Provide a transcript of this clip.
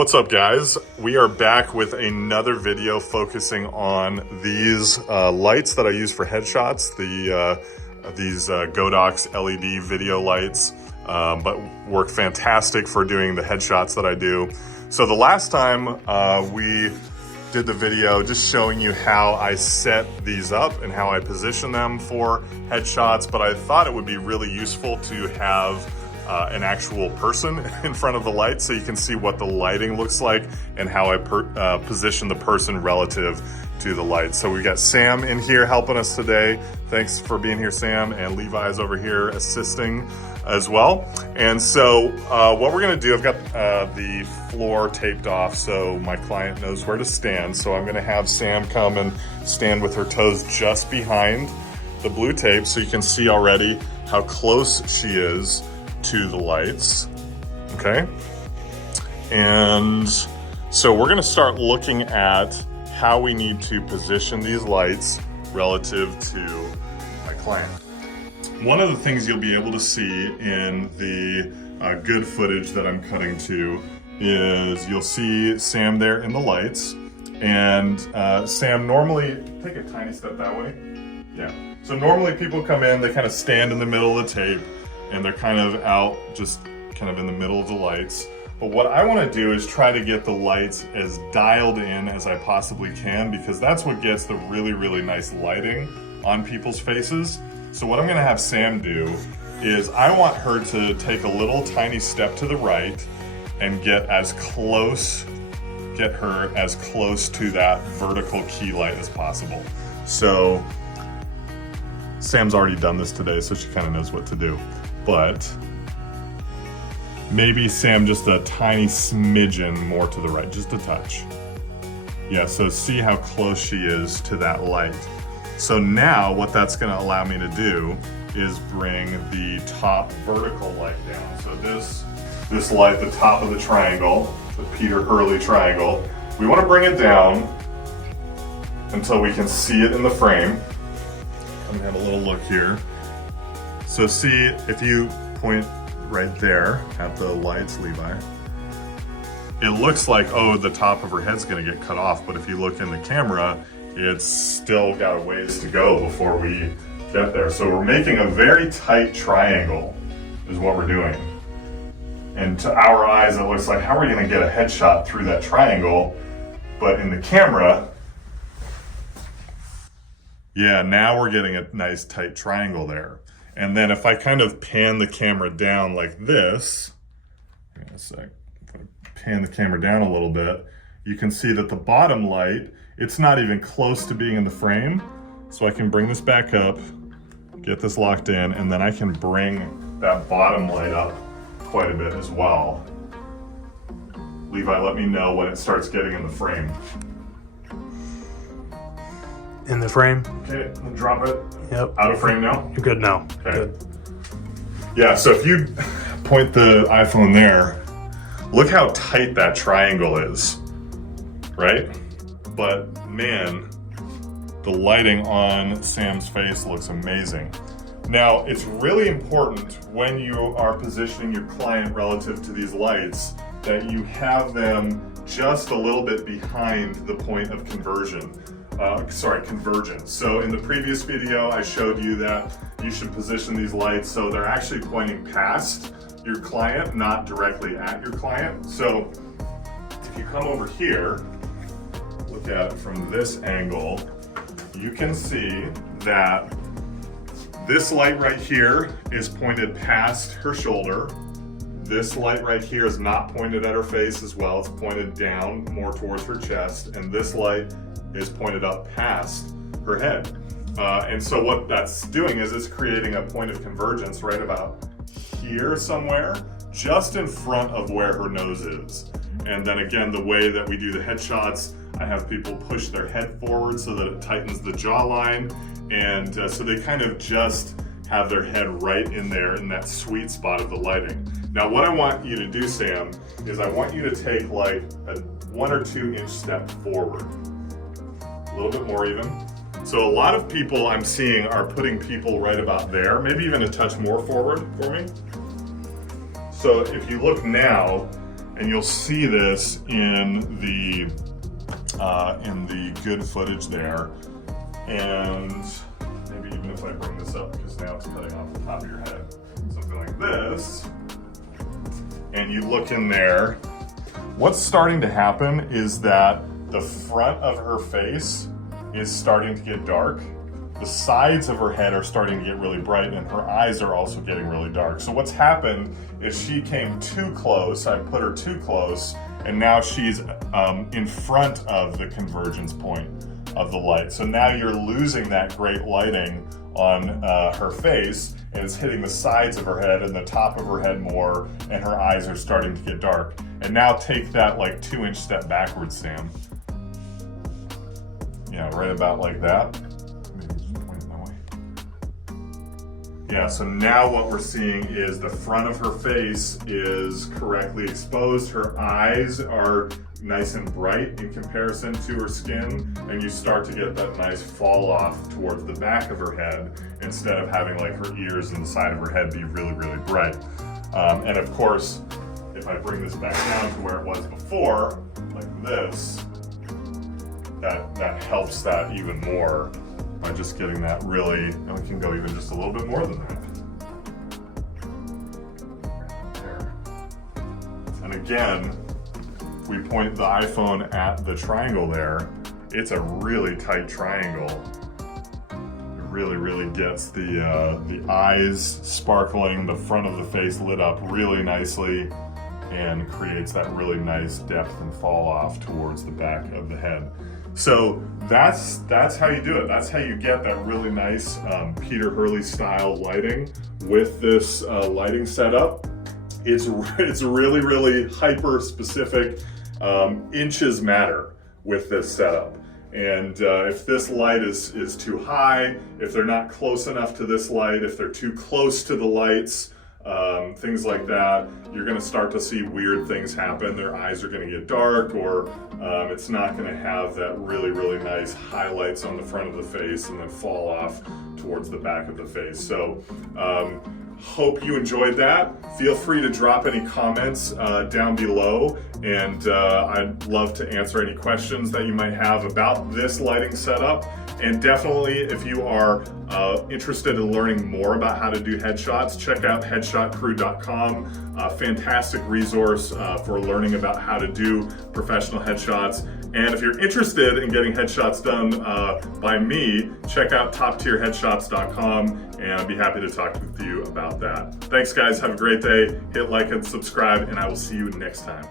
What's up, guys? We are back with another video focusing on these lights that I use for headshots, these Godox LED video lights, but work fantastic for doing the headshots that I do. So the last time we did the video just showing you how I set these up and how I position them for headshots, but I thought it would be really useful to have an actual person in front of the light so you can see what the lighting looks like and how I position the person relative to the light. So we got Sam in here helping us today. Thanks for being here, Sam, and Levi's over here assisting as well. And so what we're gonna do, I've got the floor taped off so my client knows where to stand. So I'm gonna have Sam come and stand with her toes just behind the blue tape so you can see already how close she is to the lights, okay? And so we're gonna start looking at how we need to position these lights relative to my client. One of the things you'll be able to see in the good footage that I'm cutting to is you'll see Sam there in the lights, and Sam, normally, take a tiny step that way. Yeah, so normally people come in, they kind of stand in the middle of the tape, and they're kind of out, just kind of in the middle of the lights. But what I wanna do is try to get the lights as dialed in as I possibly can, because that's what gets the really, really nice lighting on people's faces. So what I'm gonna have Sam do is I want her to take a little tiny step to the right and get her as close to that vertical key light as possible. So Sam's already done this today, so she kind of knows what to do. But maybe Sam just a tiny smidgen more to the right, just a touch. Yeah, so see how close she is to that light. So now what that's gonna allow me to do is bring the top vertical light down. So this light, the top of the triangle, the Peter Hurley triangle, we wanna bring it down until we can see it in the frame. Come and have a little look here. So see, if you point right there at the lights, Levi, it looks like, oh, the top of her head's gonna get cut off, but if you look in the camera, it's still got a ways to go before we get there. So we're making a very tight triangle is what we're doing. And to our eyes, it looks like, how are we gonna get a headshot through that triangle? But in the camera, yeah, now we're getting a nice tight triangle there. And then if I kind of pan the camera down like this, hang on a sec, if I pan the camera down a little bit, you can see that the bottom light, it's not even close to being in the frame. So I can bring this back up, get this locked in, and then I can bring that bottom light up quite a bit as well. Levi, let me know when it starts getting in the frame. In the frame. Okay, then drop it. Yep. Out of frame now? You're good now. Okay. Good. Yeah, so if you point the iPhone there, look how tight that triangle is, right? But man, the lighting on Sam's face looks amazing. Now, it's really important when you are positioning your client relative to these lights that you have them just a little bit behind the point of convergence. So in the previous video, I showed you that you should position these lights so they're actually pointing past your client, not directly at your client. So if you come over here, look at it from this angle, you can see that this light right here is pointed past her shoulder. This light right here is not pointed at her face as well. It's pointed down more towards her chest. And this light is pointed up past her head. And so what that's doing is it's creating a point of convergence right about here somewhere, just in front of where her nose is. And then again, the way that we do the headshots, I have people push their head forward so that it tightens the jawline. And so they kind of just have their head right in there in that sweet spot of the lighting. Now what I want you to do, Sam, is I want you to take like a 1 or 2 inch step forward. A little bit more even. So a lot of people I'm seeing are putting people right about there, maybe even a touch more forward for me. So if you look now, And you'll see this in the good footage there. And maybe even if I bring this up, because now it's cutting off the top of your head, something like this, and you look in there, what's starting to happen is that the front of her face is starting to get dark. The sides of her head are starting to get really bright, and her eyes are also getting really dark. So what's happened is she came too close, I put her too close, and now she's in front of the convergence point of the light. So now you're losing that great lighting on her face, and it's hitting the sides of her head and the top of her head more, and her eyes are starting to get dark. And now take that like 2-inch step backwards, Sam. Yeah, right about like that. Maybe just point it that way. Yeah, so now what we're seeing is the front of her face is correctly exposed. Her eyes are nice and bright in comparison to her skin, and you start to get that nice fall off towards the back of her head instead of having like her ears and the side of her head be really, really bright. And of course, if I bring this back down to where it was before, like this, that helps that even more by just getting that really, and we can go even just a little bit more than that. There. And again, if we point the iPhone at the triangle there, it's a really tight triangle. It really, really gets the eyes sparkling, the front of the face lit up really nicely, and creates that really nice depth and fall off towards the back of the head. So that's how you do it. That's how you get that really nice Peter Hurley style lighting with this lighting setup. It's really, really hyper specific. Inches matter with this setup. And if this light is too high, if they're not close enough to this light, if they're too close to the lights, things like that, you're going to start to see weird things happen. Their eyes are going to get dark, or it's not going to have that really, really nice highlights on the front of the face and then fall off towards the back of the face. So hope you enjoyed that. Feel free to drop any comments down below, and I'd love to answer any questions that you might have about this lighting setup. And definitely, if you are interested in learning more about how to do headshots, check out headshotcrew.com. Fantastic resource for learning about how to do professional headshots. And if you're interested in getting headshots done by me, check out toptierheadshots.com, and I'd be happy to talk with you about that. Thanks, guys. Have a great day. Hit like and subscribe, and I will see you next time.